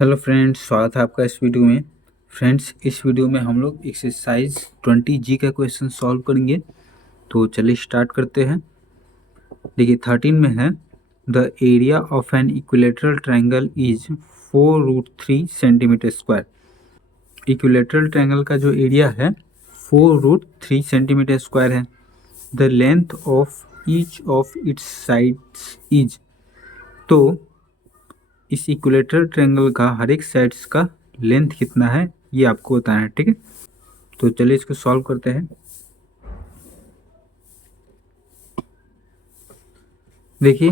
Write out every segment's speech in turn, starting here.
Hello friends, स्वागत है आपका इस वीडियो में। फ्रेंड्स, इस वीडियो में हम लोग एक्सरसाइज 20G का क्वेश्चन सॉल्व करेंगे। तो चलिए स्टार्ट करते हैं। देखिए 13 में है, the area of an equilateral triangle is 4√3 centimetre square. Equilateral triangle का जो एरिया है 4√3 सेंटीमीटर स्क्वायर है। The length of each of its sides is. तो इस इक्विलेटरल ट्रायंगल का हर एक साइड्स का लेंथ कितना है ये आपको बताना है, ठीक है। तो चलिए इसको सॉल्व करते हैं। देखिए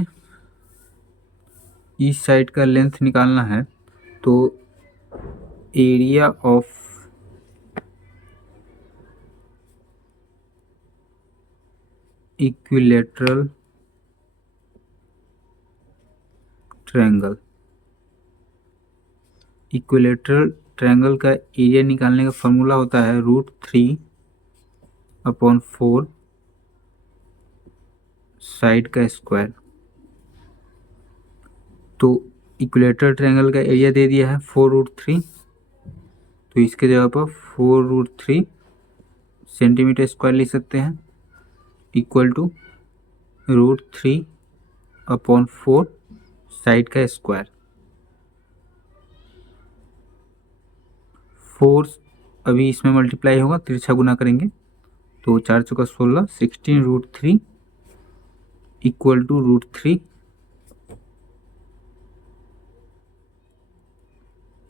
इस साइड का लेंथ निकालना है, तो area of equilateral triangle, equilateral triangle का एरिया निकालने का फॉर्मूला होता है √3/4 साइड का स्क्वायर। तो इक्विलेटरल ट्रायंगल का एरिया दे दिया है 4√3, तो इसके जगह पर 4√3 सेंटीमीटर स्क्वायर लिख सकते हैं, इक्वल टू √3/4 साइड का स्क्वायर। 4 अभी इसमें मल्टीप्लाई होगा, तिरछा गुना करेंगे तो 4 चौका 16, 16√3 इक्वल टू √3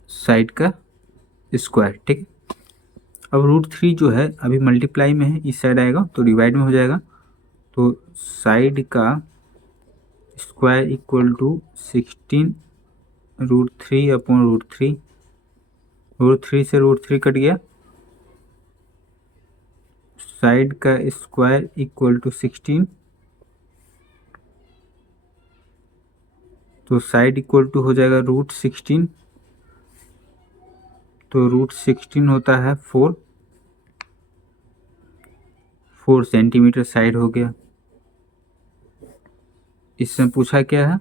साइड का स्क्वायर, ठीक है। अब √3 जो है अभी मल्टीप्लाई में है, इस साइड आएगा तो डिवाइड में हो जाएगा, तो साइड का स्क्वायर इक्वल टू 16√3/√3। √3 से √3 कट गया, साइड का स्क्वायर इक्वल टू 16, तो साइड इक्वल टू हो जाएगा √16, तो √16 होता है 4 सेंटीमीटर साइड हो गया। इसमें पूछा क्या है,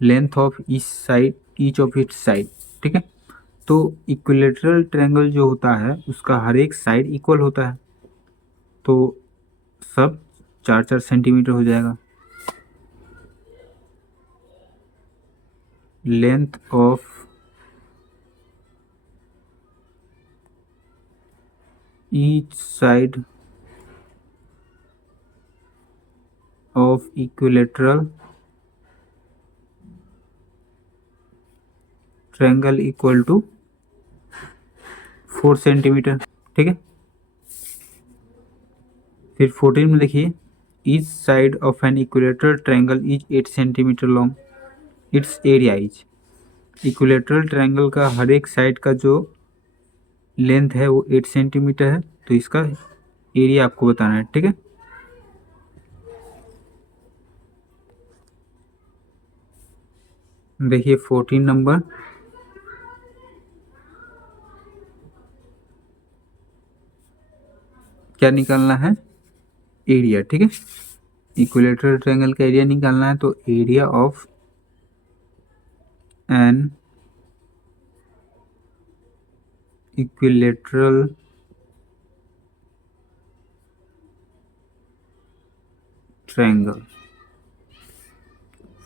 length of each of its side, ठीक है। तो इक्विलेटरल ट्रायंगल जो होता है उसका हर एक साइड इक्वल होता है, तो सब 4-4 सेंटीमीटर हो जाएगा। Length of each side of equilateral triangle equal to 4 centimetre, ठीक है। फिर 14 में देखिए, each side of an equilateral triangle is 8 centimetre long, its area is. Equilateral triangle का हर एक साइड का जो लेंथ है वो 8 सेंटीमीटर है, तो इसका एरिया आपको बताना है, ठीक है। देखिए 14 नंबर, क्या निकालना है, एरिया, ठीक है। इक्विलेटरल ट्रायंगल का एरिया निकालना है, तो area of an equilateral triangle,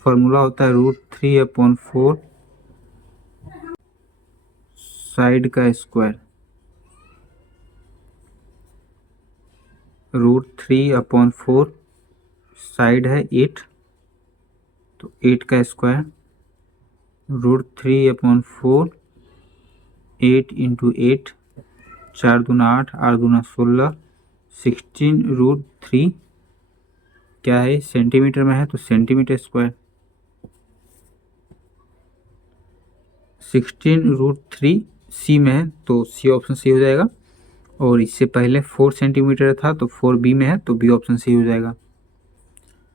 formula होता है √3/4 साइड का स्क्वायर। √3/4 साइड है 8, तो 8 का स्क्वायर, √3/4 8 इंटू 8, 4 दूना 8, 8 दूना 16, 16√3 क्या है, सेंटीमीटर में है तो सेंटीमीटर स्क्वायर। 16√3 सी में है तो सी ऑप्शन सही हो जाएगा, और इससे पहले 4 सेंटीमीटर था तो 4 बी में है तो बी ऑप्शन सही हो जाएगा।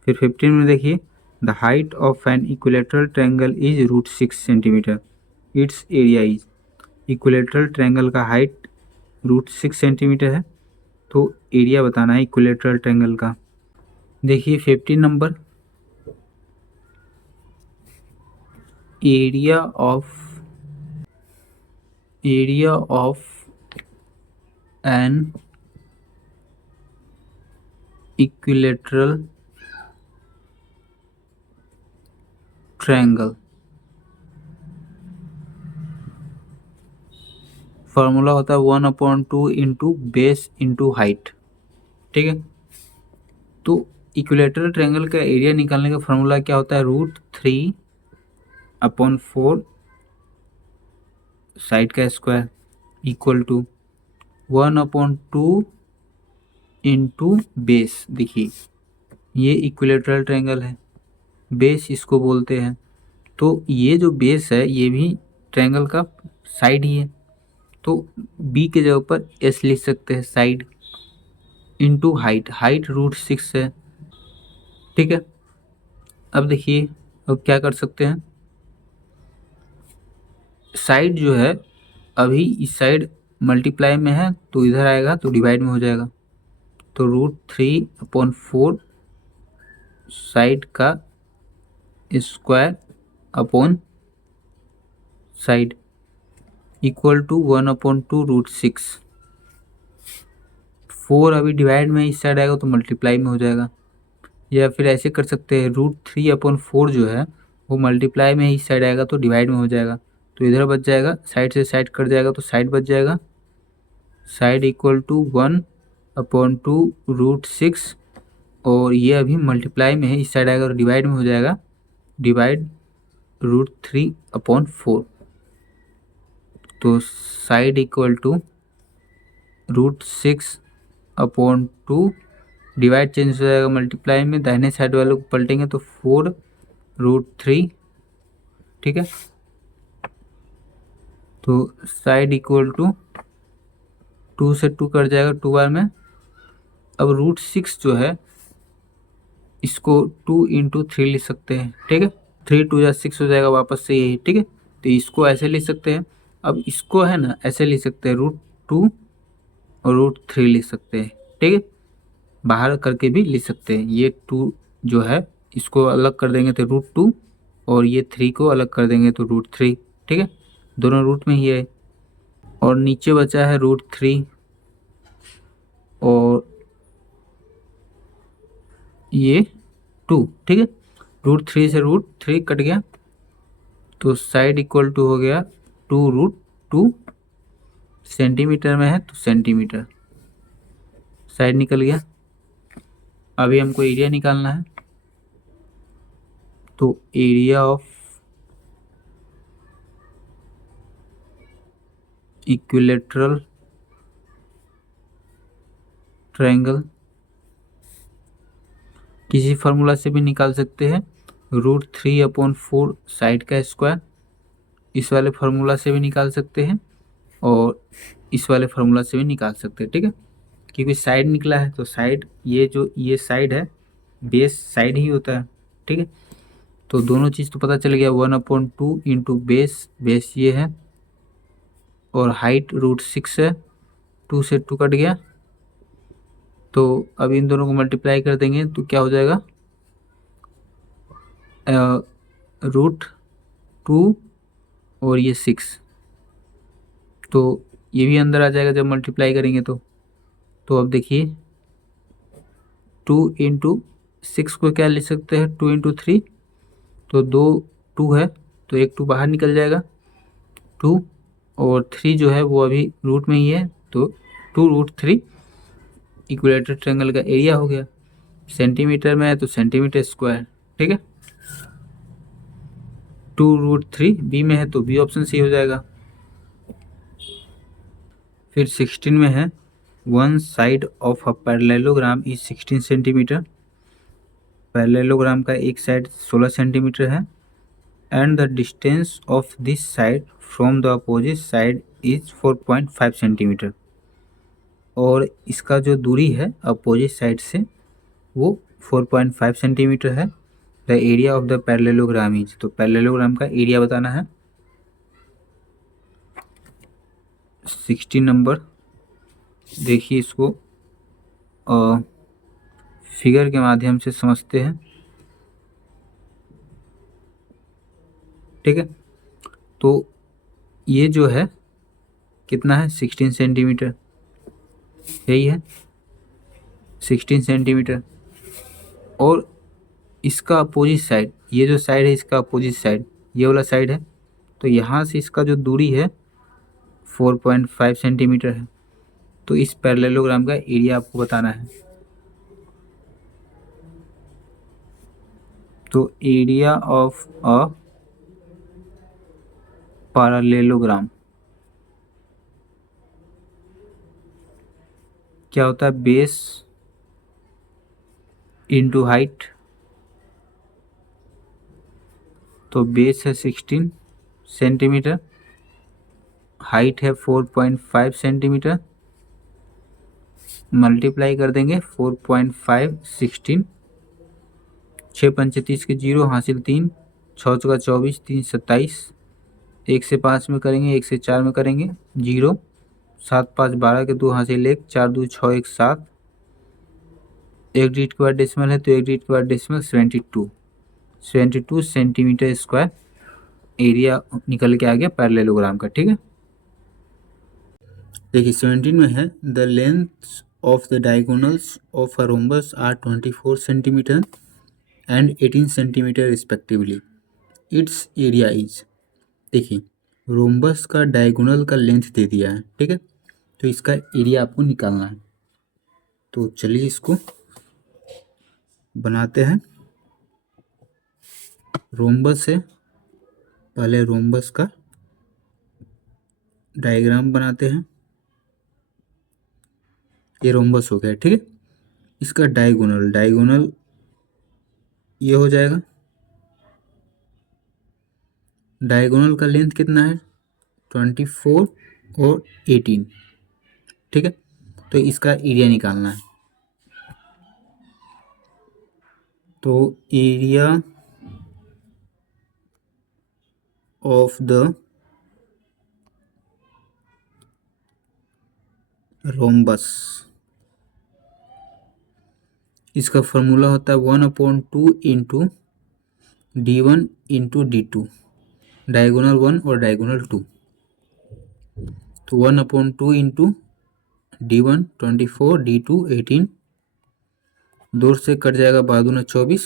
फिर 15 में देखिए, the height of an equilateral triangle is √6 centimetre, it's area is. Equilateral triangle का हाइट √6 सेंटीमीटर है, तो एरिया बताना है इक्विलेटरल ट्रायंगल का। देखिए 15 number, area of area of an equilateral triangle. Formula होता है 1/2 इंटू बेस इंटू हाइट। ठीक है, तो इक्विलेटरल ट्रायंगल का एरिया निकालने का फॉर्मूला क्या होता है, √3/4 साइड का square equal to 1/2 into base. देखिए ये इक्विलेटरल ट्रायंगल है, बेस इसको बोलते हैं, तो ये जो बेस है ये भी ट्रायंगल का साइड ही है, तो बी के जगह पर एस लिख सकते हैं साइड, इंटू हाइट, हाइट √6 है। ठीक है, अब देखिए अब क्या कर सकते हैं, साइड जो है अभी इस साइड मल्टीप्लाई में है तो इधर आएगा तो डिवाइड में हो जाएगा, तो √3/4 साइड का square upon side equal to 1/2 √6। 4 अभी डिवाइड में इस साइड आएगा तो मल्टीप्लाई में हो जाएगा, या फिर ऐसे कर सकते हैं √3/4 जो है वो मल्टीप्लाई में इस साइड आएगा तो डिवाइड में हो जाएगा, तो इधर बच जाएगा, साइड से साइड कट जाएगा तो साइड बच जाएगा, साइड इक्वल टू 1/2 √6, और ये अभी मल्टीप्लाई में है इस साइड आएगा और डिवाइड में हो जाएगा, डिवाइड √3/4, तो side equal to √6/2, divide change हो जाएगा मल्टीप्लाई में, दाहिने साइड वाले को पलटेंगे तो 4√3। ठीक है, तो साइड इक्वल टू 2 से 2 कट जाएगा 2 बार में। अब √6 जो है इसको 2 × 3 लिख सकते हैं। ठीक है, 3 2 6 हो जाएगा वापस से यही। ठीक है, तो इसको ऐसे लिख सकते हैं, अब इसको है ना ऐसे लिख सकते हैं, √2 और √3 लिख सकते हैं। ठीक है, बाहर करके भी लिख सकते हैं, ये 2 जो है इसको अलग कर देंगे तो √2, और ये 3 को अलग कर देंगे तो √3। ठीक है, दोनों रूट में ही है, और नीचे बचा है √3, और ये 2। ठीक है, √3 से √3 कट गया, तो साइड इक्वल टू हो गया 2√2, सेंटीमीटर में है तो सेंटीमीटर, साइड निकल गया। अभी हमको एरिया निकालना है, तो एरिया ऑफ इक्विलेटरल ट्रायंगल किसी फार्मूला से भी निकाल सकते हैं, √3/4 साइड का स्क्वायर, इस वाले फार्मूला से भी निकाल सकते हैं और इस वाले फार्मूला से भी निकाल सकते हैं। ठीक है, क्योंकि साइड निकला है तो साइड, ये जो ये साइड है बेस साइड ही होता है। ठीक है, तो दोनों चीज़ तो पता चल गया, 1/2 इंटू बेस, बेस ये है, और हाइट √6 है, 2 से 2 कट गया, तो अब इन दोनों को मल्टीप्लाई कर देंगे तो क्या हो जाएगा, √2 और ये 6, तो ये भी अंदर आ जाएगा जब मल्टीप्लाई करेंगे तो अब देखिए 2 × 6 को क्या लिख सकते हैं, 2 × 3, तो 2 2 है तो एक 2 बाहर निकल जाएगा, 2 और 3 जो है वो अभी रूट में ही है, तो 2√3 इक्विलेटरल ट्रायंगल का एरिया हो गया। सेंटीमीटर में है तो सेंटीमीटर स्क्वायर। ठीक है, 2√3 बी में है तो बी ऑप्शन सही हो जाएगा। फिर 16 में है, one side of a parallelogram is 16 centimetre. Parallelogram का एक साइड 16 सेंटीमीटर है, and the distance of this side from the opposite side is 4.5 centimetre, और इसका जो दूरी है अपोजिट साइड से वो 4.5 सेंटीमीटर है। The area of the parallelogram is, तो पैरेललोग्राम का एरिया बताना है। 16 नंबर देखिए, इसको फिगर के माध्यम से समझते हैं। ठीक है, तो ये जो है कितना है 16 सेंटीमीटर, यही है 16 सेंटीमीटर। और इसका अपोजिट साइड, ये जो साइड है इसका अपोजिट साइड ये वाला साइड है, तो यहाँ से इसका जो दूरी है 4.5 सेंटीमीटर है। तो इस पैरेललोग्राम का एरिया आपको बताना है। तो एरिया ऑफ अ पैरेललोग्राम क्या होता है, बेस इंटू हाइट। तो बेस है 16 सेंटीमीटर, हाइट है 4.5 सेंटीमीटर, मल्टीप्लाई कर देंगे 4.5 16, 6 पंचे 30 के 0 हासिल 3, 6 चौका 24, 3 27, 1 से 5 में करेंगे, 1 से 4 में करेंगे 0, 7 5 12 के 2 हासिल 1, 4 2 6 1 7, एक डिजिट के बाद डेसिमल है तो एक डिजिट के बाद डेसिमल 72 सेंटीमीटर स्क्वायर एरिया निकल के आ गया पैरेललोग्राम का। ठीक है, देखिए 17 में है the length of the diagonals of a rhombus are 24 centimetre and 18 centimetre respectively, its area is. देखिए रोम्बस का डायगोनल का लेंथ दे दिया है, ठीक है, तो इसका एरिया आपको निकालना है। तो चलिए इसको बनाते हैं। रोम्बस है, पहले रोम्बस का डायग्राम बनाते हैं। ये रोम्बस हो गया, ठीक है। इसका डायगोनल ये हो जाएगा। डायगोनल का लेंथ कितना है 24 और 18, ठीक है। तो इसका एरिया निकालना है। तो एरिया ऑफ द रोम्बस, इसका फॉर्मूला होता है 1/2 into D1 into D2, diagonal 1 और डायगोनल 2। तो 1/2 इंटू D1 24, D2 18, 2 से कट जाएगा 12 दूना 24,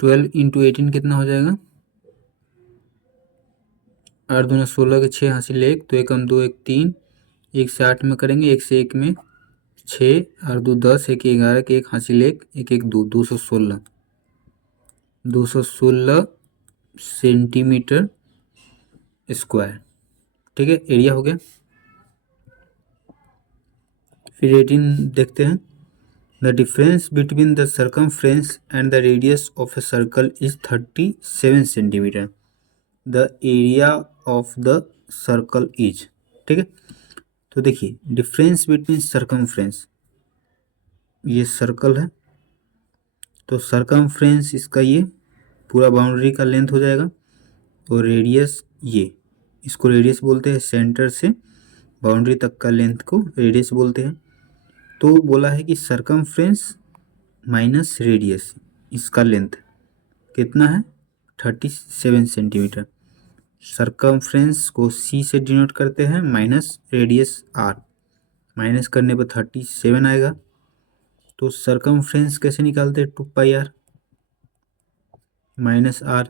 12 इंटू 18 कितना हो जाएगा 8 दूना 16 के 6 हासिल 1, तो 1 2 1 3, 1 से 8 में करेंगे, 1 से 1 में 6, 8 2 10, 1 11 के 1 हासिल 1, 1 1 2, 216 सेंटीमीटर स्क्वायर, ठीक है। एरिया हो गया। फिर 18 देखते हैं। The difference between the circumference and the radius of a circle is 37 centimetre, the area of the circle is, ठीक है। तो देखिए डिफरेंस बिटवीन सर्कमफ्रेंस, ये सर्कल है, तो सर्कमफ्रेंस इसका ये पूरा बाउंड्री का लेंथ हो जाएगा, और रेडियस ये, इसको रेडियस बोलते हैं, सेंटर से बाउंड्री तक का लेंथ को रेडियस बोलते हैं। तो बोला है कि सर्कमफ्रेंस माइनस रेडियस, इसका लेंथ कितना है 37 सेंटीमीटर। सर्कमफ्रेंस को C से डिनोट करते हैं, माइनस रेडियस R, माइनस करने पर 37 आएगा। तो सर्कमफ्रेंस कैसे निकालते हैं 2πr minus R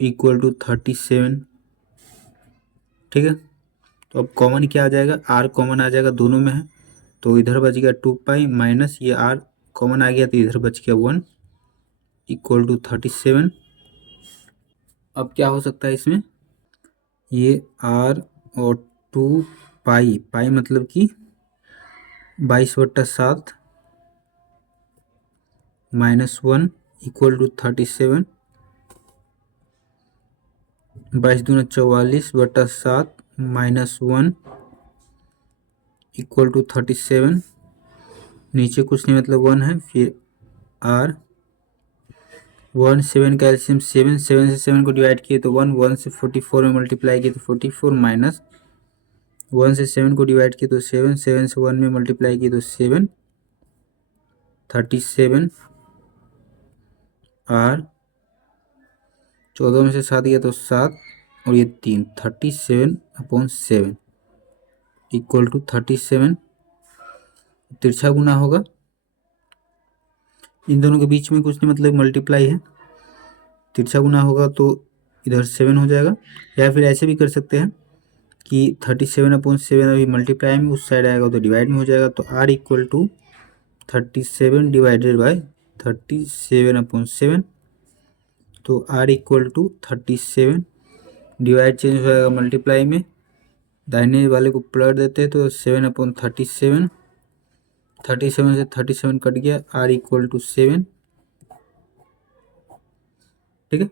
equal to 37, ठीक है। तो अब कॉमन क्या आ जाएगा, R कॉमन आ जाएगा, दोनों में है, तो इधर बच गया 2π माइनस ये R कॉमन आ गया, तो इधर बच गया 1 इक्वल टू 37। अब क्या हो सकता है इसमें, ये R और 2π मतलब कि 22/7 माइनस 1 इक्वल टू 37, 22 दूना 44/7 माइनस 1 इक्वल टू 37, नीचे कुछ नहीं मतलब 1 है, फिर R 1 7 का एलसीएम 7, 7 से 7 को डिवाइड किए तो 1, 1 से 44 में मल्टीप्लाई किए तो 44, माइनस 1 से 7 को डिवाइड किए तो 7, 7 से 1 में मल्टीप्लाई किए तो 7, 37 R 14 में से 7 गया तो 7, और ये 3, 37/7, इक्वल टू 37, तिरछा गुना होगा, इन दोनों के बीच में कुछ नहीं, मतलब मल्टीप्लाई है, तिरछा गुना होगा तो इधर 7 हो जाएगा। या फिर ऐसे भी कर सकते हैं कि 37/7 अभी मल्टीप्लाई में उस साइड आएगा तो डिवाइड में हो जाएगा, तो r equal to 37 divided by 37/7, तो r equal to 37, divide change हो जाएगा मल्टीप्लाई में, दाहिने वाले को पलट देते हैं तो 7/37, 37 से 37 कट गया, r इक्वल टू 7, ठीक है।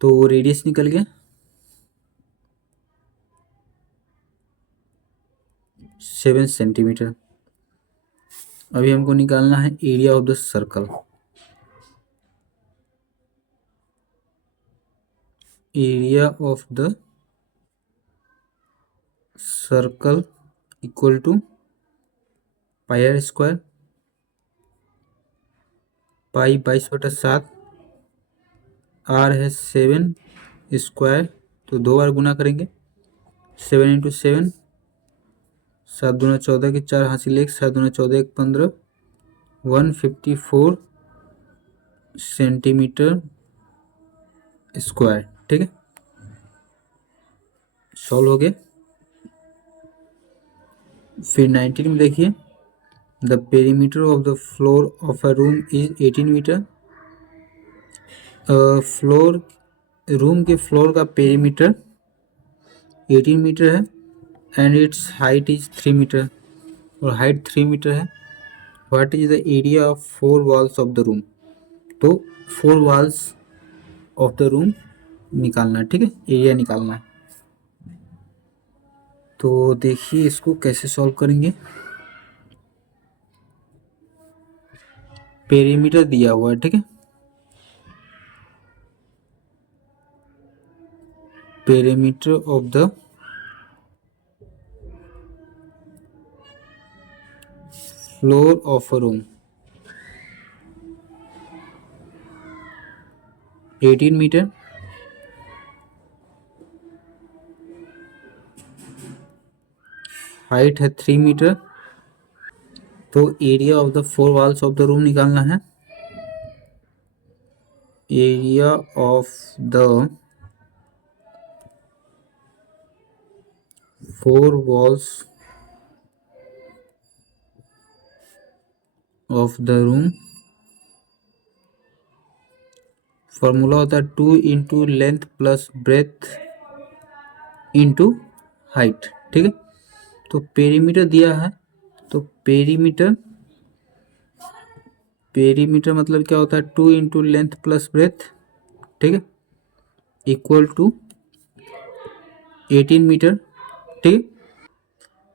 तो रेडियस निकल गया 7 सेंटीमीटर। अभी हमको निकालना है area of the circle. Area of the circle equal to pi are square, pi 22/7, r है 7 स्क्वायर, तो 2 बार गुना करेंगे, 7 इंटू 7, 7 दूना 14 के 4 हासिल 1, 7 दूना 14 1 15, 154 सेंटीमीटर स्क्वायर, ठीक है। सॉल्व हो गया। फिर 19 में देखिए, the perimeter of the floor of a room is 18 metre. Floor, room के फ्लोर का पेरीमीटर 18 मीटर है and its height is 3 metre, और हाइट 3 मीटर है। What is the area of 4 walls of the room, तो 4 walls of the room निकालना है, ठीक है, एरिया निकालना है। तो देखिए इसको कैसे सॉल्व करेंगे। पेरीमीटर दिया हुआ है, ठीक है, perimeter of the floor of a room 18 metre, height है 3 मीटर, तो area of the 4 walls of the room निकालना है। Area of the 4 walls of the room, formula होता है 2 into length plus breadth into height, ठीक है। तो perimeter दिया है, तो पेरीमीटर मतलब क्या होता है, 2 इंटू लेंथ प्लस ब्रेथ, ठीक है, इक्वल टू 18 मीटर, ठीक है।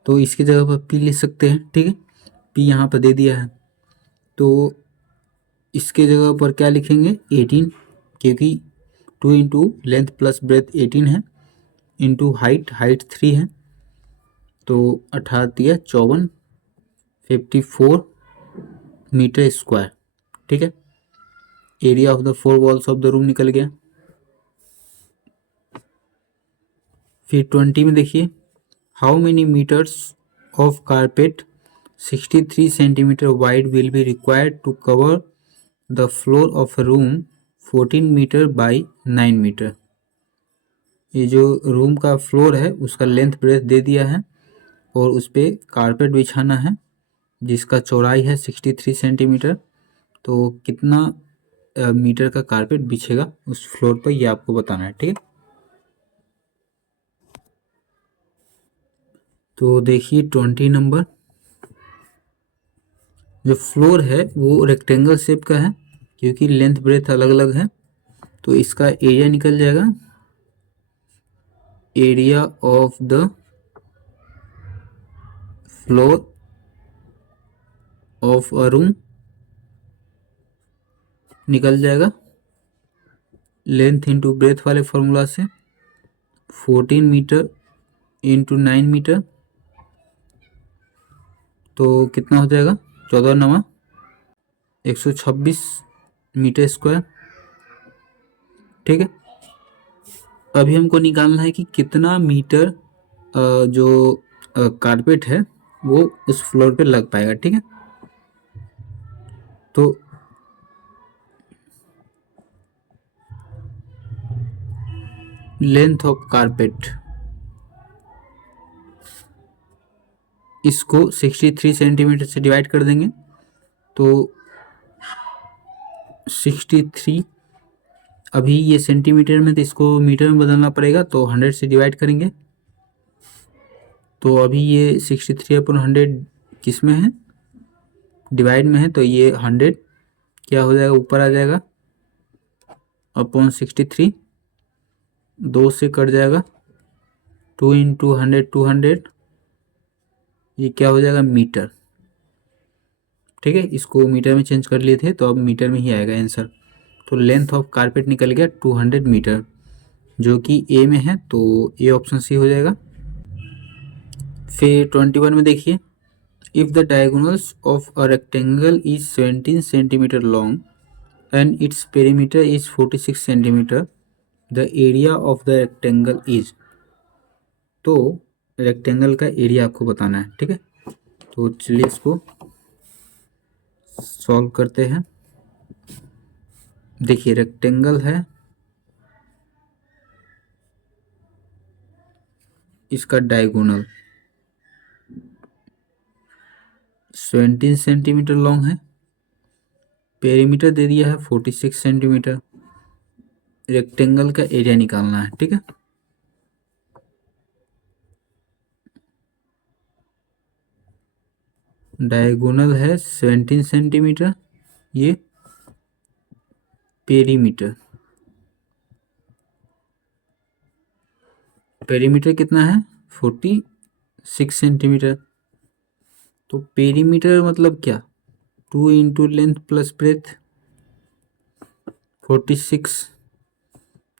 तो इसकी जगह पर पी ले सकते हैं, ठीक है, पी यहाँ पर दे दिया है, तो इसके जगह पर क्या लिखेंगे 18, क्योंकि 2 इंटू लेंथ प्लस ब्रेथ 18 है, इंटू हाइट 3 है, तो 18 54, 54 मीटर स्क्वायर, ठीक है। Area of the 4 walls of the room निकल गया। फिर 20 में देखिए, how many metres of carpet 63 centimetre wide will be required to cover the floor of a room 14 metre by 9 metre. ये जो रूम का फ्लोर है उसका लेंथ ब्रेथ दे दिया है, और उस पर कारपेट बिछाना है जिसका चौड़ाई है 63 सेंटीमीटर, तो कितना मीटर का कारपेट बिछेगा उस फ्लोर पर, ये आपको बताना है, ठीक है। तो देखिए 20 नंबर, जो फ्लोर है वो रेक्टेंगल शेप का है, क्योंकि लेंथ ब्रेथ अलग अलग है, तो इसका एरिया निकल जाएगा, area of the floor of a room निकल जाएगा लेंथ इंटू ब्रेथ वाले फॉर्मूला से, 14 मीटर इंटू 9 मीटर, तो कितना हो जाएगा 14 9 126 मीटर स्क्वायर, ठीक है। अभी हमको निकालना है कि कितना मीटर जो कारपेट है वो उस फ्लोर पे लग पाएगा। ठीक है, तो लेंथ ऑफ कारपेट, इसको 63 सेंटीमीटर से डिवाइड कर देंगे तो 63, अभी ये सेंटीमीटर में तो इसको मीटर में बदलना पड़ेगा, तो 100 से डिवाइड करेंगे। तो अभी ये 63/100 किस में है, डिवाइड में है, तो ये 100 क्या हो जाएगा, ऊपर आ जाएगा अपॉन 63, 2 से कट जाएगा, 2 × 100 200, ये क्या हो जाएगा, मीटर। ठीक है, इसको मीटर में चेंज कर लिए थे तो अब मीटर में ही आएगा आंसर। तो लेंथ ऑफ कारपेट निकल गया 200 मीटर, जो कि ए में है, तो ए ऑप्शन सी हो जाएगा। फिर 21 में देखिए, if the diagonals of a rectangle is 17 centimetre long and its perimeter is 46 centimetre, the area of the rectangle is. तो रेक्टेंगल का एरिया आपको बताना है। ठीक है, तो चलिए इसको सॉल्व करते हैं। देखिए रेक्टेंगल है, इसका डायगोनल 17 सेंटीमीटर लॉन्ग है, पेरीमीटर दे दिया है 46 सेंटीमीटर, रेक्टेंगल का एरिया निकालना है। ठीक है, डायगोनल है 17 सेंटीमीटर, ये पेरीमीटर, पेरीमीटर कितना है 46 सेंटीमीटर। तो पेरीमीटर मतलब क्या, 2 × लेंथ प्लस ब्रेथ 46,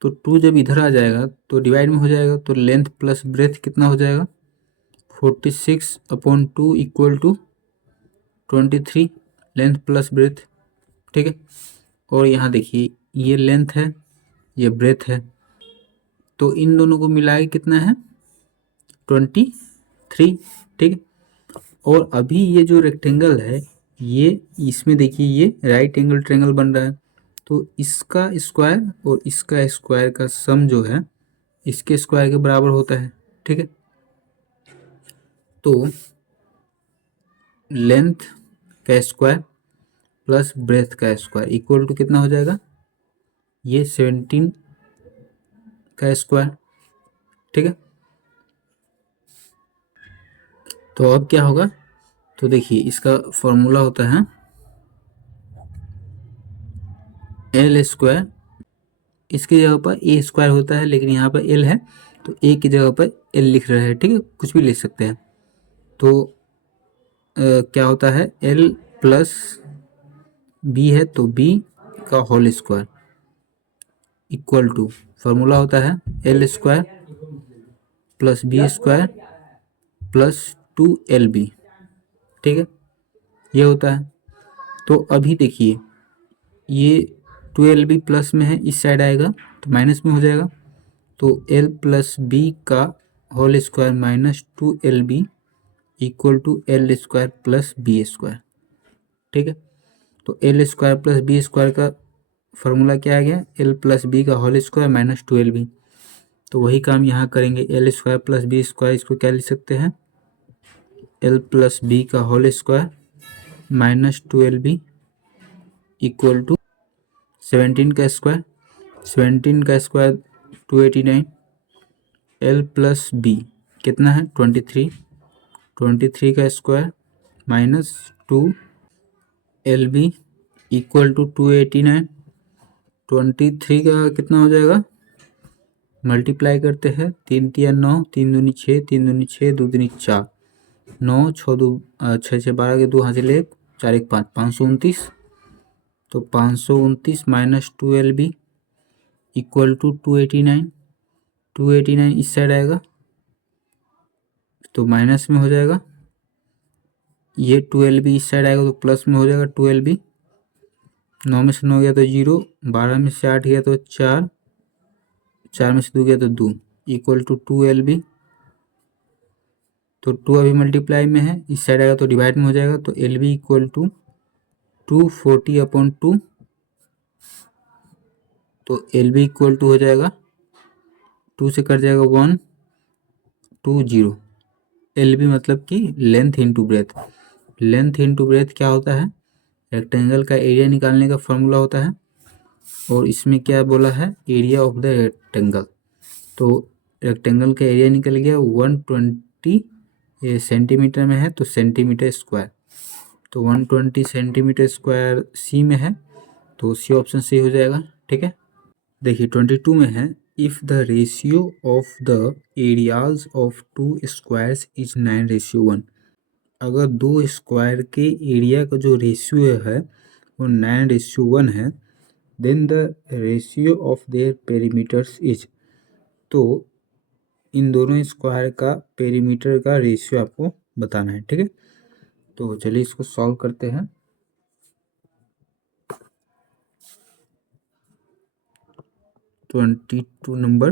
तो 2 जब इधर आ जाएगा तो डिवाइड में हो जाएगा, तो लेंथ प्लस ब्रेथ कितना हो जाएगा 46/2 = 23 लेंथ प्लस ब्रेथ। ठीक है, और यहाँ देखिए ये लेंथ है, ये ब्रेथ है, तो इन दोनों को मिला के कितना है 23। ठीक है, और अभी ये जो रेक्टेंगल है, ये इसमें देखिए ये राइट एंगल ट्रायंगल बन रहा है, तो इसका स्क्वायर और इसका स्क्वायर का सम जो है इसके स्क्वायर के बराबर होता है। ठीक है, तो लेंथ का स्क्वायर प्लस ब्रेथ का स्क्वायर इक्वल टू कितना हो जाएगा, ये 17 का स्क्वायर। ठीक है, तो अब क्या होगा, तो देखिए इसका फॉर्मूला होता है एल स्क्वायर, इसकी जगह पर ए स्क्वायर होता है, लेकिन यहाँ पर एल है तो ए की जगह पर एल लिख रहे हैं। ठीक है, कुछ भी लिख सकते हैं। तो क्या होता है, एल प्लस बी है तो बी का whole square equal to, formula होता है L square plus B square plus 2LB। ठीक है, ये होता है। तो अभी देखिए ये 2LB प्लस में है, इस साइड आएगा तो माइनस में हो जाएगा, तो L प्लस बी का whole square minus 2LB equal to L square plus B square. ठीक है, तो L square plus B square का फॉर्मूला क्या आ गया, L प्लस बी का होल स्क्वायर माइनस 2LB। तो वही काम यहाँ करेंगे, L square plus B square, इसको क्या लिख सकते हैं, L प्लस बी का whole square minus 2LB equal to 17 का स्क्वायर, 17 का स्क्वायर 289, L प्लस बी कितना है 23, 23 का square minus 2LB equal to 289। 23 का कितना हो जाएगा, मल्टीप्लाई करते हैं, 3 × 3 = 9, 3 दूनी 6, 3 दूनी 6, 2 दूनी 4, 9, 6 2 6 6 12 के 2 हासिल 1, 4 1 5, 529। तो 529 माइनस 2LB इक्वल टू 289, 289 इस साइड आएगा तो माइनस में हो जाएगा, ये 2LB इस साइड आएगा तो प्लस में हो जाएगा 2LB। 9 में से 9 गया तो 0, 12 में से 8 गया तो 4, 4 में से 2 गया तो 2 इक्वल टू 2LB। तो 2 अभी मल्टीप्लाई में है, इस साइड आएगा तो डिवाइड में हो जाएगा, तो एल बी इक्वल टू 240/2, तो एल बी इक्वल टू हो जाएगा 2 से कट जाएगा 120। एल बी मतलब कि length into breath. Length into breath क्या होता है, रेक्टेंगल का एरिया निकालने का फॉर्मूला होता है, और इसमें क्या बोला है, एरिया ऑफ द रेक्टेंगल। तो रेक्टेंगल का एरिया निकल गया 120 सेंटीमीटर में है, तो सेंटीमीटर स्क्वायर, तो 120 सेंटीमीटर स्क्वायर सी में है, तो सी ऑप्शन सी हो जाएगा। ठीक है, देखिए 22 में है, if the ratio of the areas of 2 squares is 9:1। अगर 2 स्क्वायर के एरिया का जो रेशियो है वो 9:1 है, then the ratio of their perimeters is. तो इन दोनों स्क्वायर का पेरीमीटर का रेशियो आपको बताना है। ठीक है, तो चलिए इसको सॉल्व करते हैं। तो 22 नंबर,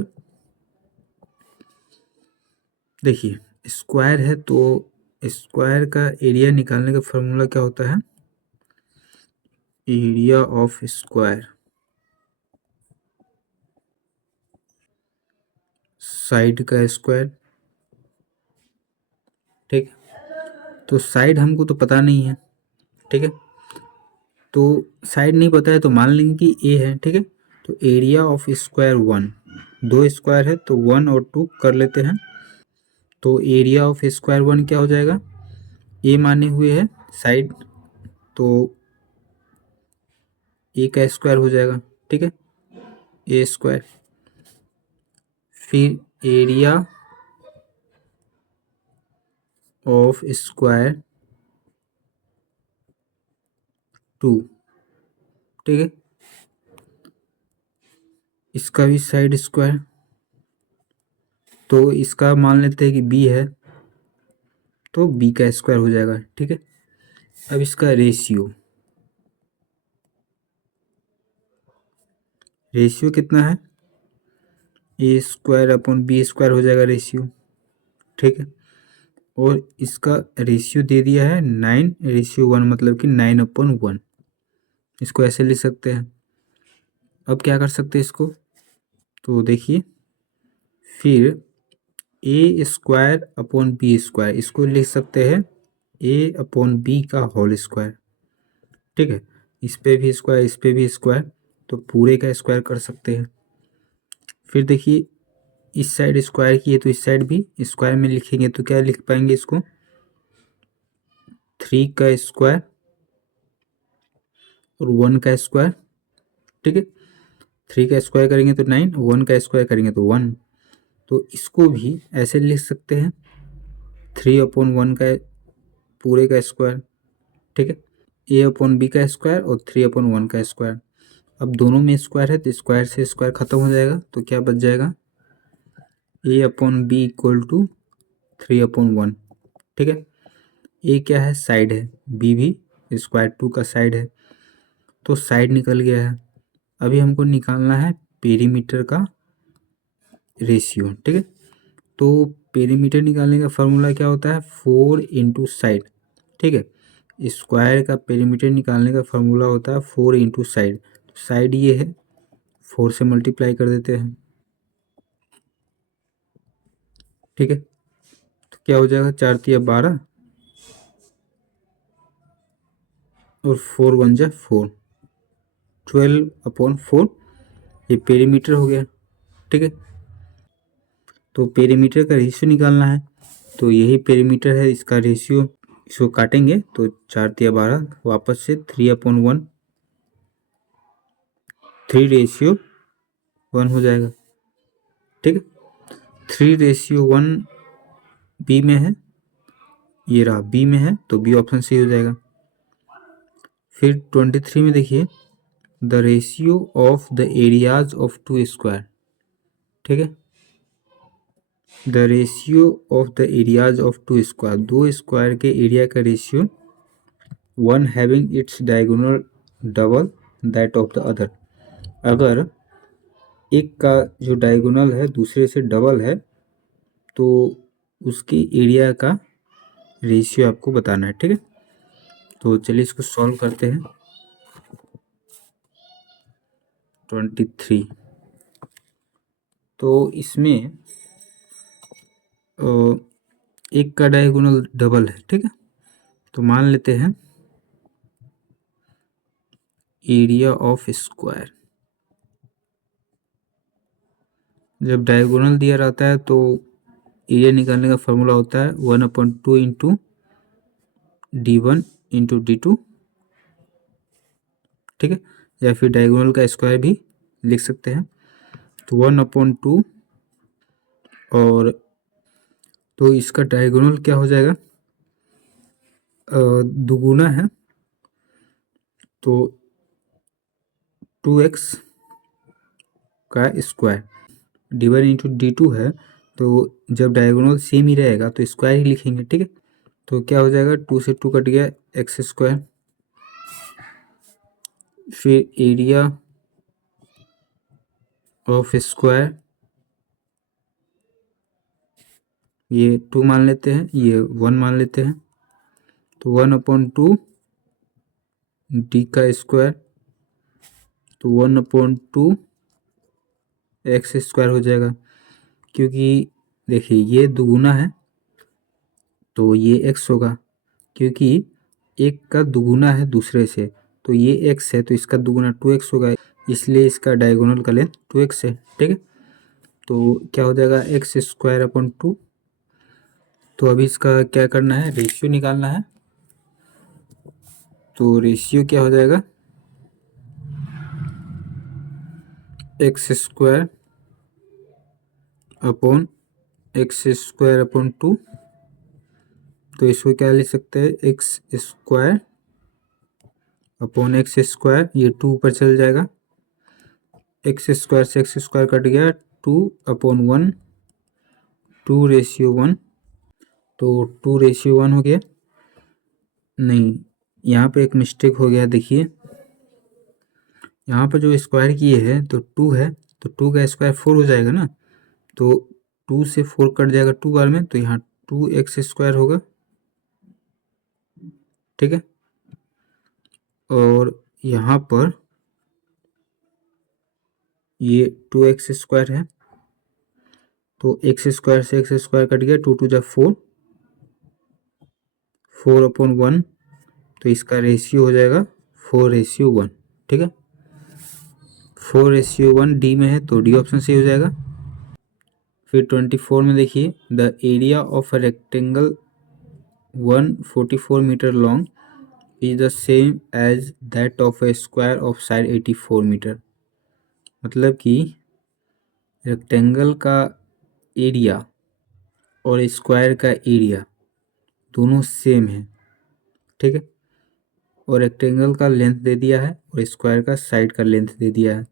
देखिए स्क्वायर है तो स्क्वायर का एरिया निकालने का फॉर्मूला क्या होता है, एरिया ऑफ स्क्वायर साइड का स्क्वायर। ठीक, तो साइड हमको तो पता नहीं है। ठीक है, तो साइड नहीं पता है तो मान लेंगे कि ए है। ठीक है, तो एरिया ऑफ स्क्वायर 1, 2 स्क्वायर है तो 1 और 2 कर लेते हैं, तो एरिया ऑफ स्क्वायर 1 क्या हो जाएगा, ए माने हुए है साइड, तो ए का स्क्वायर हो जाएगा। ठीक है, ए स्क्वायर, फिर एरिया ऑफ स्क्वायर 2। ठीक है, इसका भी साइड स्क्वायर, तो इसका मान लेते हैं कि बी है, तो बी का स्क्वायर हो जाएगा। ठीक है, अब इसका रेशियो, रेशियो कितना है, ए स्क्वायर अपॉन बी स्क्वायर हो जाएगा रेशियो। ठीक है, और इसका रेशियो दे दिया है 9:1, मतलब कि 9/1, इसको ऐसे लिख सकते हैं। अब क्या कर सकते हैं इसको, तो देखिए फिर ए स्क्वायर अपॉन बी स्क्वायर, इसको लिख सकते हैं ए अपॉन बी का होल स्क्वायर। ठीक है, इस पे भी स्क्वायर, इस पे भी स्क्वायर, तो पूरे का स्क्वायर कर सकते हैं। फिर देखिए इस साइड स्क्वायर की है तो इस साइड भी स्क्वायर में लिखेंगे, तो क्या लिख पाएंगे इसको, 3 का स्क्वायर और 1 का स्क्वायर। ठीक है, 3 का स्क्वायर करेंगे तो 9, 1 का स्क्वायर करेंगे तो 1, तो इसको भी ऐसे लिख सकते हैं 3/1 का पूरे का स्क्वायर। ठीक है, a/b का स्क्वायर और 3/1 का स्क्वायर। अब दोनों में स्क्वायर है तो स्क्वायर से स्क्वायर खत्म हो जाएगा, तो क्या बच जाएगा, a/b इक्वल टू 3/1। ठीक है, ए क्या है, साइड है, बी भी स्क्वायर 2 का साइड है, तो साइड निकल गया है। अभी हमको निकालना है पेरीमीटर का रेशियो। ठीक है, तो पेरीमीटर निकालने का फॉर्मूला क्या होता है, 4 इंटू साइड। ठीक है, स्क्वायर का पेरीमीटर निकालने का फॉर्मूला होता है 4 इंटू साइड, तो साइड ये है, 4 से मल्टीप्लाई कर देते हैं। ठीक है, तो क्या हो जाएगा, 4 तिया 12 और 4 1 जा 4, 12/4, ये पेरीमीटर हो गया। ठीक है, तो पेरीमीटर का रेशियो निकालना है, तो यही पेरीमीटर है, इसका रेशियो, इसको काटेंगे तो 4 तिया 12, वापस से 3/1, 3:1 हो जाएगा। ठीक है, 3:1 बी में है, ये रहा बी में है, तो बी ऑप्शन सही हो जाएगा। फिर 23 में देखिए, the ratio of the areas of 2 square. ठीक है, the ratio of the areas of 2 square, 2 square के एरिया का ratio, 1 having its diagonal double that of the other. अगर एक का जो डायगोनल है दूसरे से डबल है, तो उसकी एरिया का रेशियो आपको बताना है, ठीक है। तो चलिए इसको सॉल्व करते हैं। 23। तो इसमें एक का डायगोनल डबल है, ठीक है। तो मान लेते हैं एरिया ऑफ स्क्वायर। जब डायगोनल दिया रहता है तो एरिया निकालने का फॉर्मूला होता है 1/2 इंटू D1 इंटू D2, ठीक है। या फिर डायगोनल का स्क्वायर भी लिख सकते हैं। तो 1/2 और तो इसका डायगोनल क्या हो जाएगा, दुगुना है तो 2x का स्क्वायर। D1 इंटू D2 है, तो जब डायगोनल सेम ही रहेगा तो स्क्वायर ही लिखेंगे, ठीक है। तो क्या हो जाएगा, 2 से 2 कट गया, एक्स स्क्वायर। फिर एरिया ऑफ स्क्वायर, ये 2 मान लेते हैं, ये 1 मान लेते हैं। तो 1/2 D का स्क्वायर, तो 1/2 एक्स स्क्वायर हो जाएगा। क्योंकि देखिए ये दुगुना है तो ये एक्स होगा, क्योंकि एक का दुगुना है दूसरे से, तो ये एक्स है तो इसका दुगुना 2x होगा, इसलिए इसका डायगोनल का लेंथ 2x है, ठीक है। तो क्या हो जाएगा, एक्स स्क्वायर अपॉन 2। तो अभी इसका क्या करना है, रेशियो निकालना है। तो रेशियो क्या हो जाएगा, x square upon x square upon 2। तो इसको क्या लिख सकते हैं, x square upon x square, ये 2 ऊपर चल जाएगा, एक्स स्क्वायर से एक्स स्क्वायर कट गया, 2/1, 2/1। तो 2/1 हो गया। नहीं, यहाँ पे एक मिस्टेक हो गया, देखिए यहाँ पर जो स्क्वायर किए हैं तो 2 है, तो 2 का स्क्वायर 4 हो जाएगा ना। तो 2 से 4 कट जाएगा 2 बार में, तो यहाँ 2x स्क्वायर होगा, ठीक है। और यहाँ पर ये 2x स्क्वायर है, तो एक्स स्क्वायर से एक्स स्क्वायर कट गया, 2 2 जा 4, 4/1। तो इसका रेशियो हो जाएगा 4/1, ठीक है। 4/1 डी में है तो डी ऑप्शन सही हो जाएगा। फिर 24 में देखिए, the area of a rectangle 144 metre long is the same as that of a square of side 84 metre. मतलब कि रेक्टेंगल का एरिया और स्क्वायर का एरिया दोनों सेम है, ठीक है। और रेक्टेंगल का लेंथ दे दिया है और स्क्वायर का साइड का लेंथ दे दिया है।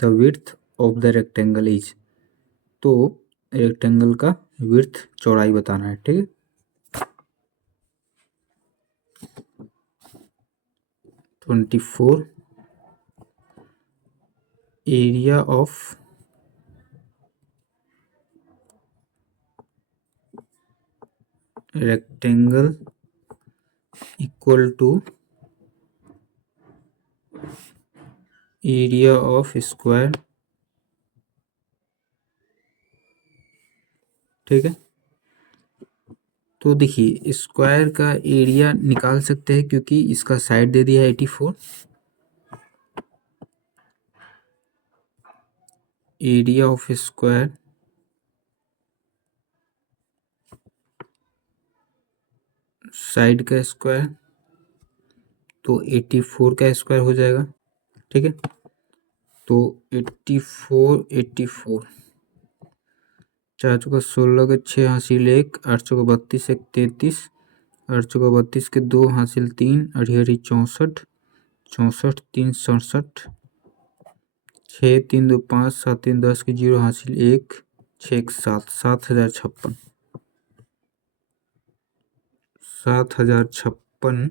The width of the rectangle is, तो रेक्टेंगल का विड्थ चौड़ाई बताना है, ठीक है। 24 area of rectangle equal to area of square, ठीक है। तो देखिए स्क्वायर का एरिया निकाल सकते हैं क्योंकि इसका साइड दे दिया है 84। एरिया ऑफ स्क्वायर साइड का स्क्वायर, तो 84 का स्क्वायर हो जाएगा, ठीक है। तो 84 84, 4 चौका 16 के 6 हासिल 1, 8 चौका 32 1 33, 8 चौका 32 के 2 हासिल 3, अड़ी 64, 64 3 67, 6 3 2 5 7 3 10 के 0 हासिल 1, 6 7, 7056। 7056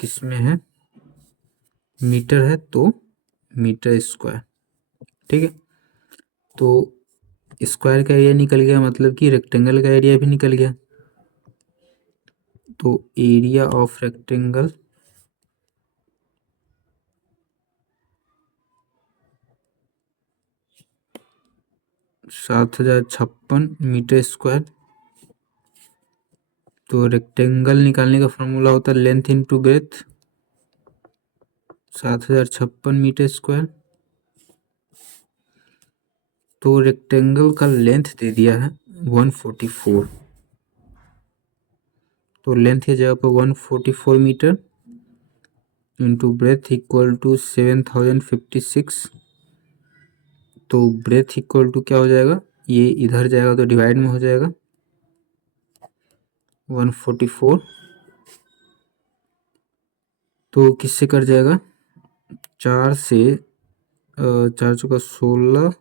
किस में है, मीटर है तो मीटर स्क्वायर, ठीक है। तो स्क्वायर का एरिया निकल गया, मतलब कि रेक्टेंगल का एरिया भी निकल गया। तो area of rectangle $7,056 metre square. तो रेक्टेंगल निकालने का फॉर्मूला होता है length into breadth, 7,056 metre square. तो रेक्टेंगल का लेंथ दे दिया है 144, तो लेंथ की जगह पर 144 metre into breadth equal to 7,056। तो ब्रेथ इक्वल टू क्या हो जाएगा, ये इधर जाएगा तो डिवाइड में हो जाएगा 144, तो किससे कट जाएगा, 4 से 4 चौका 16,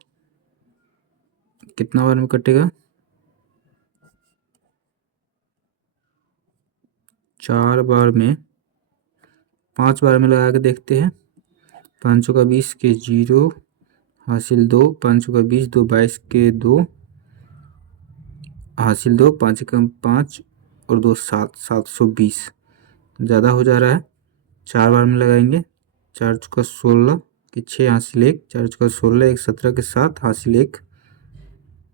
कितना बार में कटेगा, 4 बार में, 5 बार में लगा के देखते हैं। 5 चौका 20 के 0 हासिल 2, 5 चौका 20, 2 22 के 2 हासिल 2, 5 एकम 5 और 2 7, 720 ज़्यादा हो जा रहा है। 4 बार में लगाएंगे, 4 चौका 16 के 6 हासिल 1, 4 चौका 16, 1 17 के 7 हासिल 1,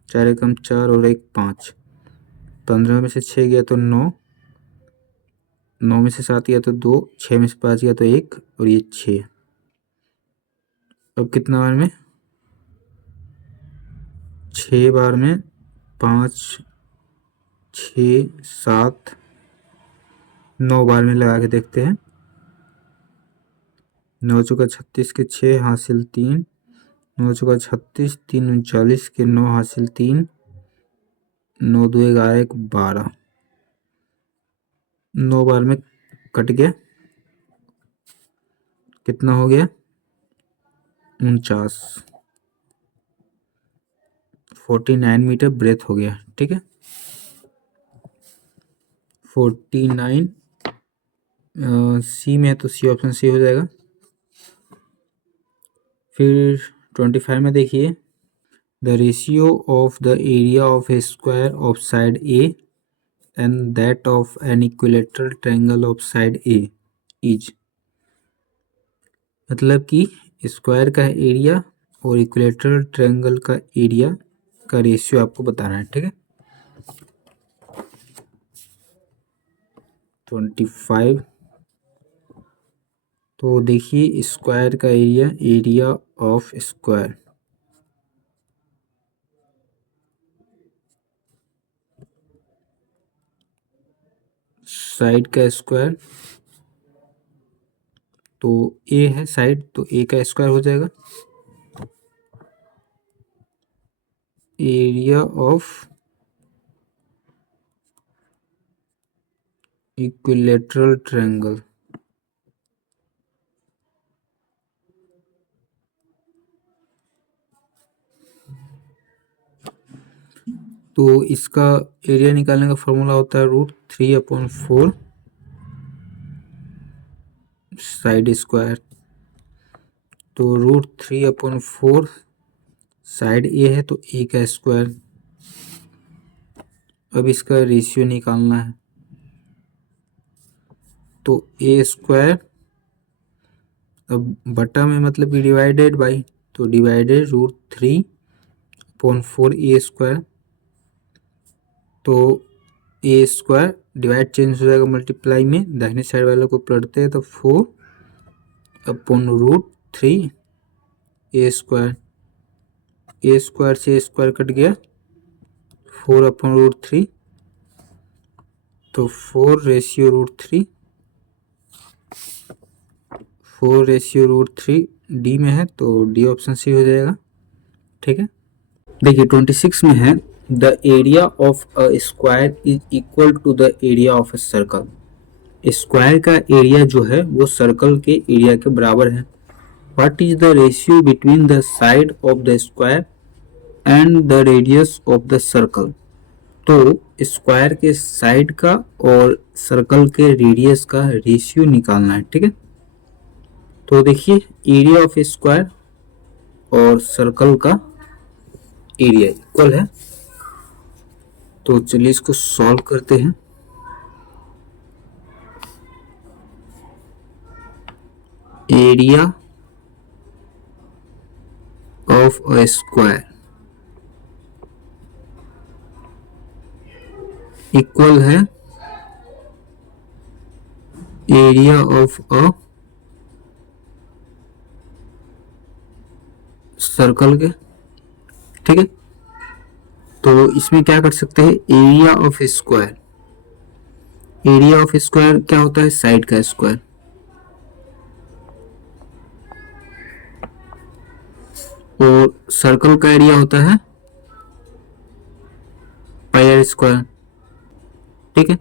4 एकम 4 और 1 5, 15 में से 6 गया तो 9, 9 में से 7 गया तो 2, 6 में से 5 गया तो 1 और ये 6। अब कितना बार में, 6 बार में, 5 6 7 9 बार में लगा के देखते हैं। 9 चौका 36 के 6 हासिल 3, 9 चौका 36, 3 39 के 9 हासिल 3, 9 2 11 1 12, 9 बार में कट गया, कितना हो गया 49, 49 मीटर ब्रेथ हो गया। ठीक है, 49 सी में है तो सी ऑप्शन सी हो जाएगा। फिर 25 में देखिए, the ratio of the area of a square of side A and that of an equilateral triangle of side A is, मतलब कि स्क्वायर का एरिया और इक्विलेटरल ट्रायंगल का एरिया का रेशियो आपको बताना है। ठीक है, 25, तो देखिए स्क्वायर का area, area of square, side का स्क्वायर, तो ए है साइड, तो ए का स्क्वायर हो जाएगा, एरिया ऑफ इक्विलेटरल ट्रायंगल, तो इसका एरिया निकालने का फॉर्मूला होता है √3/4 साइड स्क्वायर। तो √3/4 साइड ए है तो ए का स्क्वायर। अब इसका रेशियो निकालना है, तो ए स्क्वायर, अब बटा में मतलब कि डिवाइडेड बाई, तो डिवाइडेड √3/4 ए स्क्वायर, तो ए स्क्वायर डिवाइड चेंज हो जाएगा मल्टीप्लाई में, दाहिने साइड वाले को पलटते हैं तो 4/√3 ए स्क्वायर, ए स्क्वायर से ए स्क्वायर कट गया, 4/√3, तो 4/√3, 4/√3 डी में है तो डी ऑप्शन सी हो जाएगा। ठीक है, देखिए 26 में है, the area of a square is equal to the area of a circle. Square का एरिया जो है वो सर्कल के एरिया के बराबर है। What is the ratio between the side of the square and the radius of the circle. तो square के साइड का और सर्कल के रेडियस का रेशियो निकालना है। ठीक है, तो देखिए एरिया ऑफ स्क्वायर और सर्कल का एरिया इक्वल है। तो चलिए इसको सॉल्व करते हैं। Area of a square equal है एरिया ऑफ अ सर्कल के। ठीक है, तो इसमें क्या कर सकते हैं, area of square, area of square क्या होता है, साइड का स्क्वायर। और सर्कल का एरिया होता है पाई आर स्क्वायर। ठीक है,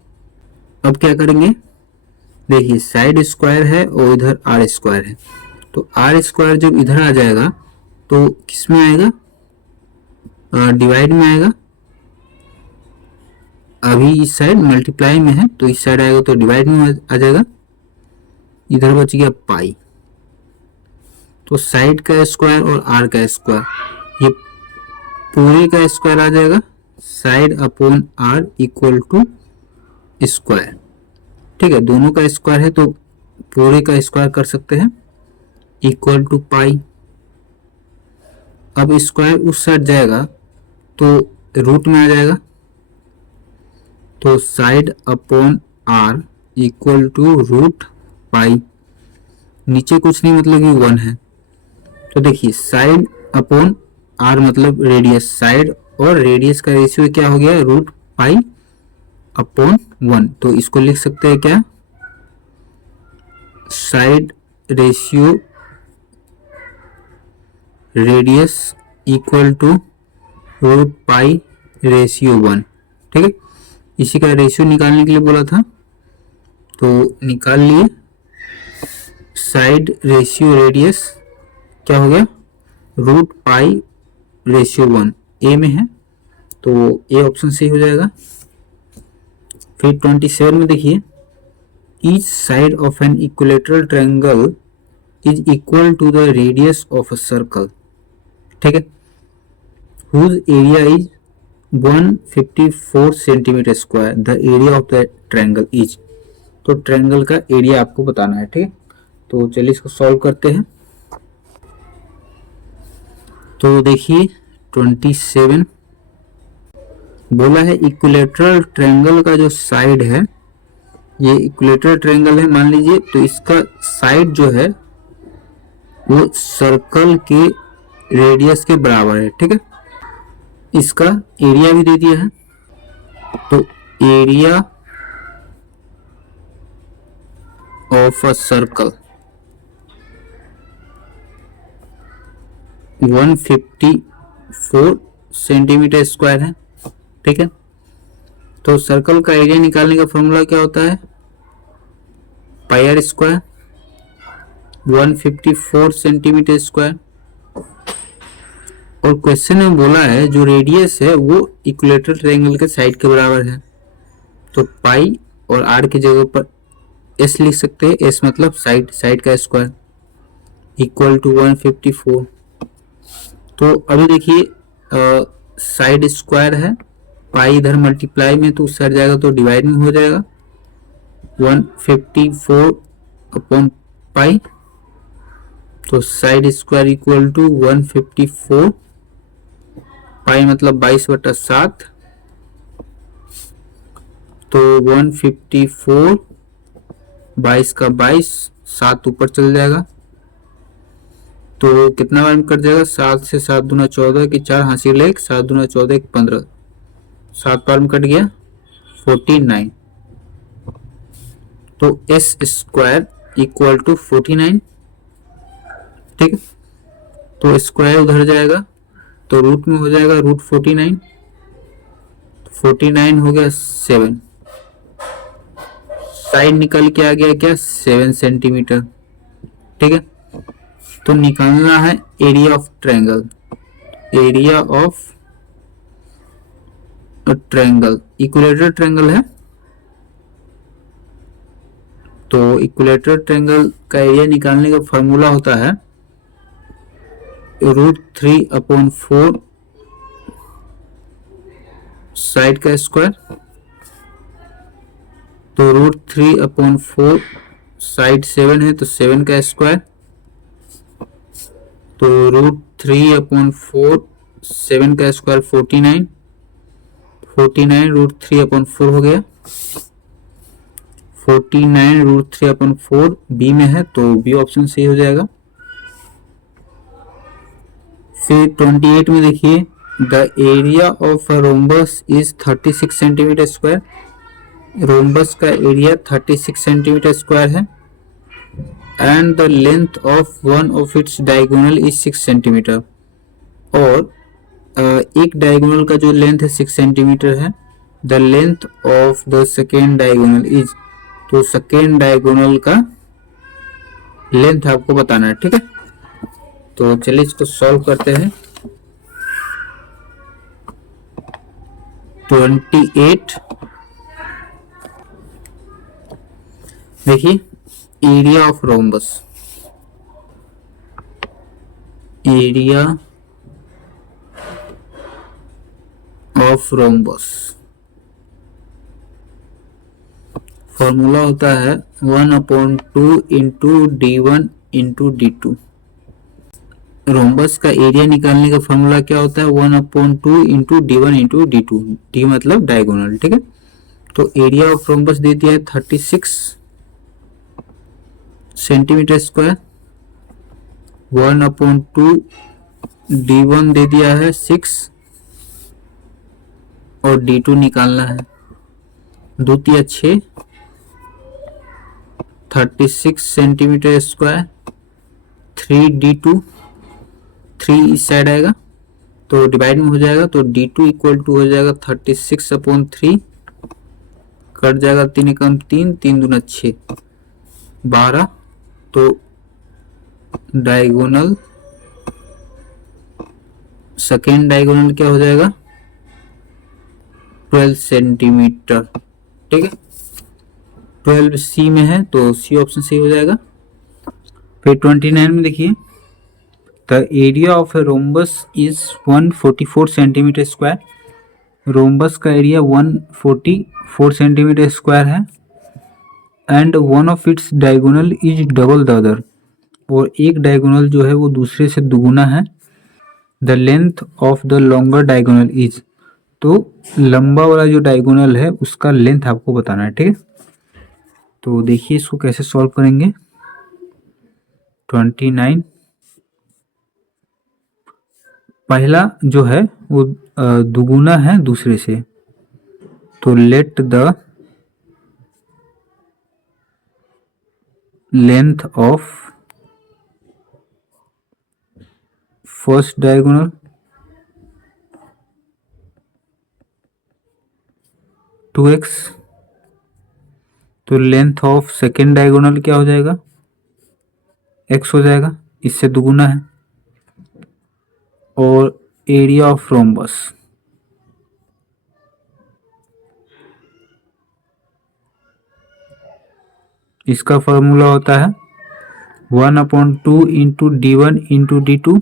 अब क्या करेंगे, देखिए साइड स्क्वायर है और इधर आर स्क्वायर है, तो आर स्क्वायर जब इधर आ जाएगा तो किस में आएगा, डिवाइड में आएगा। अभी इस साइड मल्टीप्लाई में है तो इस साइड आएगा तो डिवाइड में आ जाएगा, इधर बच गया पाई। तो साइड का स्क्वायर और आर का स्क्वायर, ये पूरे का स्क्वायर आ जाएगा, side upon R equal to square. ठीक है, दोनों का स्क्वायर है तो पूरे का स्क्वायर कर सकते हैं, इक्वल टू पाई। अब स्क्वायर उस साइड जाएगा तो रूट में आ जाएगा, तो side upon R equal to root pi. नीचे कुछ नहीं मतलब कि 1 है, तो देखिए साइड अपॉन आर मतलब रेडियस, साइड और रेडियस का रेशियो क्या हो गया, रूट पाई अपॉन 1। तो इसको लिख सकते हैं क्या, side ratio radius equal to root pi ratio 1। ठीक है, इसी का रेशियो निकालने के लिए बोला था तो निकाल लिए। साइड रेशियो रेडियस क्या हो गया, रूट पाई रेशियो 1, ए में है तो ए ऑप्शन सही हो जाएगा। फिर 27 में देखिए, each side of an equilateral triangle is equal to the radius of a circle. ठीक है, whose area is 154 centimetre square, the area of the triangle is. तो ट्रायंगल का एरिया आपको बताना है। ठीक है, तो चलिए इसको सॉल्व करते हैं। तो देखिए 27 बोला है इक्विलेटरल ट्रायंगल का जो साइड है, ये इक्विलेटरल ट्रायंगल है मान लीजिए, तो इसका साइड जो है वो सर्कल के रेडियस के बराबर है। ठीक है, इसका एरिया भी दे दिया है, तो area of a circle 154 centimetre square है। ठीक है, तो सर्कल का एरिया निकालने का फॉर्मूला क्या होता है, pi are square 154 centimetre square. और क्वेश्चन में बोला है जो रेडियस है वो इक्विलेटरल ट्रायंगल के साइड के बराबर है, तो पाई और आर की जगह पर एस लिख सकते हैं, एस मतलब साइड, साइड का स्क्वायर इक्वल टू 154। तो अभी देखिए साइड स्क्वायर है, पाई इधर मल्टीप्लाई में तो उस साइड जाएगा तो डिवाइड में हो जाएगा, 154 अपॉन पाई, तो साइड स्क्वायर इक्वल टू 154 पाई मतलब 22/7, तो 154 22 का 22, 7 ऊपर चल जाएगा तो कितना बार में कट जाएगा, 7 से 7 दूना 14 की 4 हासिल 1, 7 दूना 14 की 15, 7 बार में कट गया 49। तो एस स्क्वायर इक्वल टू 49। ठीक है, तो स्क्वायर उधर जाएगा तो रूट में हो जाएगा रूट 49, 49 हो गया 7, साइड निकल के आ गया क्या 7 सेंटीमीटर। ठीक है, तो निकालना है area of triangle, area of triangle, equilateral triangle है तो इक्विलेटरल ट्रायंगल का एरिया निकालने का फॉर्मूला होता है रूट 3/4 साइड का स्क्वायर, तो √3/4, साइड 7 है तो 7 का स्क्वायर, तो √3/4 7 का स्क्वायर 49, 49 √3/4 हो गया। 49 √3/4 बी में है तो बी ऑप्शन सही हो जाएगा। फिर 28 में देखिए, the area of rhombus is 36 centimetre square. Rhombus का एरिया 36 सेंटीमीटर स्क्वायर है and the length of one of its diagonal is 6 centimetre. और एक डायगोनल का जो लेंथ है 6 सेंटीमीटर है। The length of the second diagonal is, तो second diagonal का लेंथ आपको बताना है, ठीक है। तो चलिए इसको सॉल्व करते हैं। 28 देखिए, area of rhombus, area of rhombus formula होता है 1/2 into d1 into d2। Rhombus का एरिया निकालने का फॉर्मूला क्या होता है? 1/2 into d1 into d2, d मतलब डायगोनल, ठीक है। तो एरिया ऑफ रोम्बस दे दिया है 36 सेंटीमीटर स्क्वायर, 1/2 d1 दे दिया है 6 और d2 निकालना है। 2 तिया 6, 36 सेंटीमीटर स्क्वायर 3d2, 3 इस साइड आएगा तो डिवाइड में हो जाएगा, तो d2 इक्वल टू हो जाएगा 36/3, कट जाएगा 3 एकम 3, 3 दूना 6, 12। तो डायगोनल, सेकेंड डायगोनल क्या हो जाएगा? 12 सेंटीमीटर, ठीक है। 12 सी में है तो सी ऑप्शन सही हो जाएगा। फिर 29 में देखिए, the area of a rhombus is 144 centimetre square. Rhombus का एरिया 144 सेंटीमीटर स्क्वायर है and one of its diagonal is double the other, और एक डायगोनल जो है वो दूसरे से दुगुना है। The length of the longer diagonal is, तो लंबा वाला जो डायगोनल है उसका लेंथ आपको बताना है, ठीक है। तो देखिए इसको कैसे सॉल्व करेंगे। 29 पहला जो है वो दुगुना है दूसरे से, तो let the length of first diagonal two X, तो लेंथ ऑफ सेकेंड डायगोनल क्या हो जाएगा? x हो जाएगा, इससे दुगुना है। और एरिया ऑफ रोम्बस, इसका फॉर्मूला होता है 1/2 इंटू d1 इंटू d2।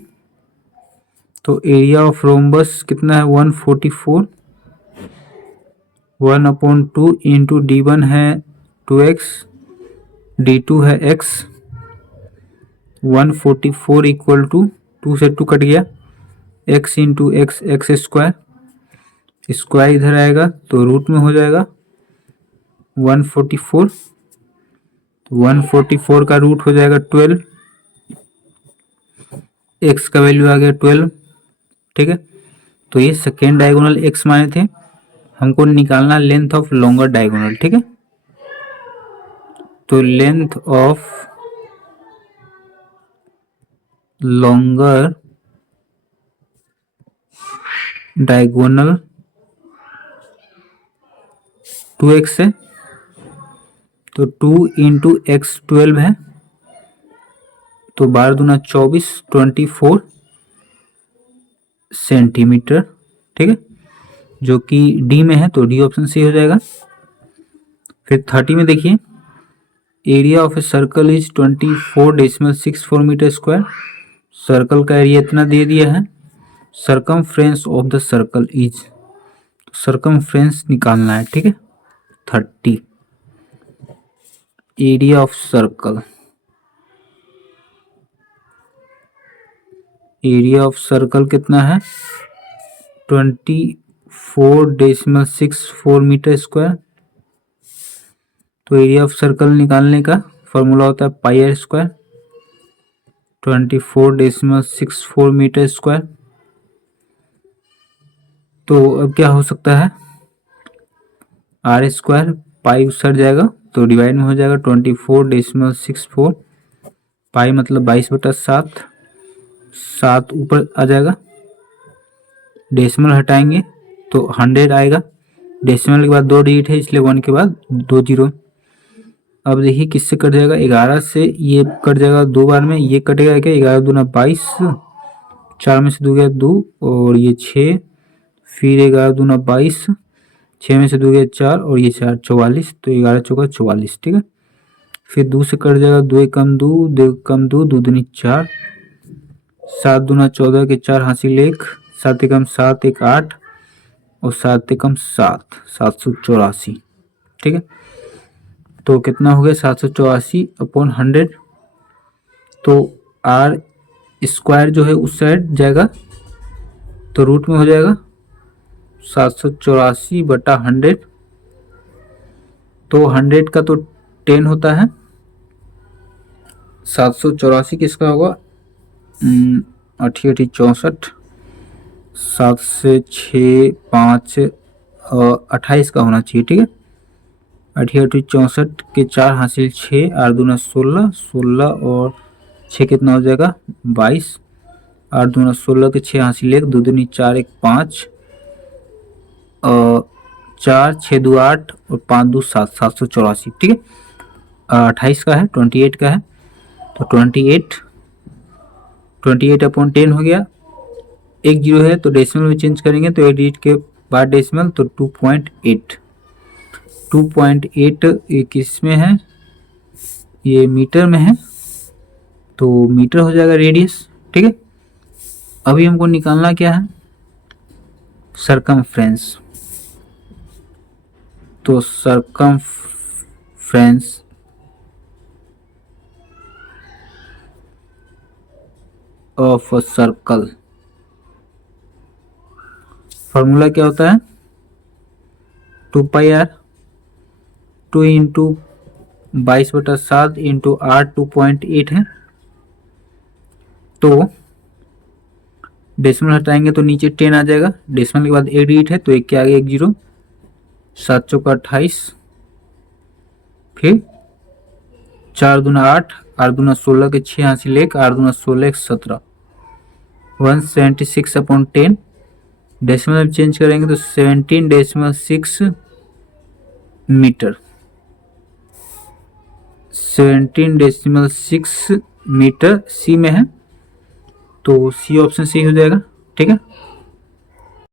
तो एरिया ऑफ रोम्बस कितना है? 144, 1/2 इंटू d1 है 2x, d2 है x, 144 इक्वल टू 2 से 2 कट गया, x into x, x square, square इधर आएगा तो रूट में हो जाएगा 144, 144 का रूट हो जाएगा 12, x का वैल्यू आ गया 12, ठीक है। तो ये सेकेंड डायगोनल x माने थे, हमको निकालना लेंथ ऑफ लॉन्गर डायगोनल, ठीक है। तो length of longer diagonal 2x है, तो 2 इंटू एक्स 12 है, तो 12 दूना 24, 24 सेंटीमीटर, ठीक है, जो कि डी में है तो डी ऑप्शन सही हो जाएगा। फिर 30 में देखिए, area of a circle is 24.64 metre square. Circle का एरिया इतना दे दिया है। Circumference of the circle is, circumference निकालना है, ठीक है। 30 area of circle, area of circle कितना है 24.64 मीटर स्क्वायर। तो एरिया ऑफ सर्कल निकालने का फॉर्मूला होता है pi are square 24.64 metre square. तो अब क्या हो सकता है आर स्क्वायर पाई उस सट जाएगा तो डिवाइड में हो जाएगा 24.64 पाई मतलब 22/7, 7 ऊपर आ जाएगा, डेसिमल हटाएंगे तो 100 आएगा। डेसिमल के बाद 2 डिजिट है इसलिए 1 के बाद 2 जीरो। अब देखिए किससे कट जाएगा 11 से, ये कट जाएगा 2 बार में, ये कटेगा क्या 11 दूना 22, 4 में से 2 गया 2 और ये 6, फिर 11 दूना 22, 6 में से 2 गया 4 और ये 4 44, तो 11 चौका 44, ठीक है। फिर 2 से कट जाएगा 2 कम 2, 2 कम 2, 2 दूनी 4, 7 दूना 14 के 4 हासिल 1, 7 एकम 7 1 8 और 7 एकम 7, 784, ठीक है। तो कितना हो गया 784/100। तो आर स्क्वायर जो है उस साइड जाएगा तो रूट में हो जाएगा 784/100। तो 100 का तो 10 होता है, 784 किसका होगा 88 64, 7 से 6 5 28 का होना चाहिए, ठीक है। 88 64 के 4 हासिल 6, 8 दूना 16, 16 और 6 कितना हो जाएगा 22, 8 दूना 16 के 6 हासिल 1, 2 दूनी 4 1 5 4 6 2 8 और 5 2 7, 784, ठीक है। 28 का है 28 का है तो 28/10 हो गया। एक जीरो है तो डेसिमल में चेंज करेंगे तो 1 डिजिट के बाद डेसिमल तो 2.8 ये किस में है ये मीटर में है तो मीटर हो जाएगा रेडियस, ठीक है। अभी हमको निकालना क्या है सरकमफ्रेंस। तो circumference of a circle formula क्या होता है 2πr 2 इंटू 22/7 इंटू r 2.8 है। तो डेसिमल हटाएंगे तो नीचे 10 आ जाएगा, डेसिमल के बाद 1 डिजिट है तो 1 के आगे 1 जीरो, 7 चौका 28, फिर 4 दूना 8, 8 दूना 16 के 6 हासिल 1, 8 दूना 16 17, 176/10। डेसिमल में चेंज करेंगे तो 17.6 मीटर, 17.6 मीटर सी में है तो सी ऑप्शन सही हो जाएगा, ठीक है।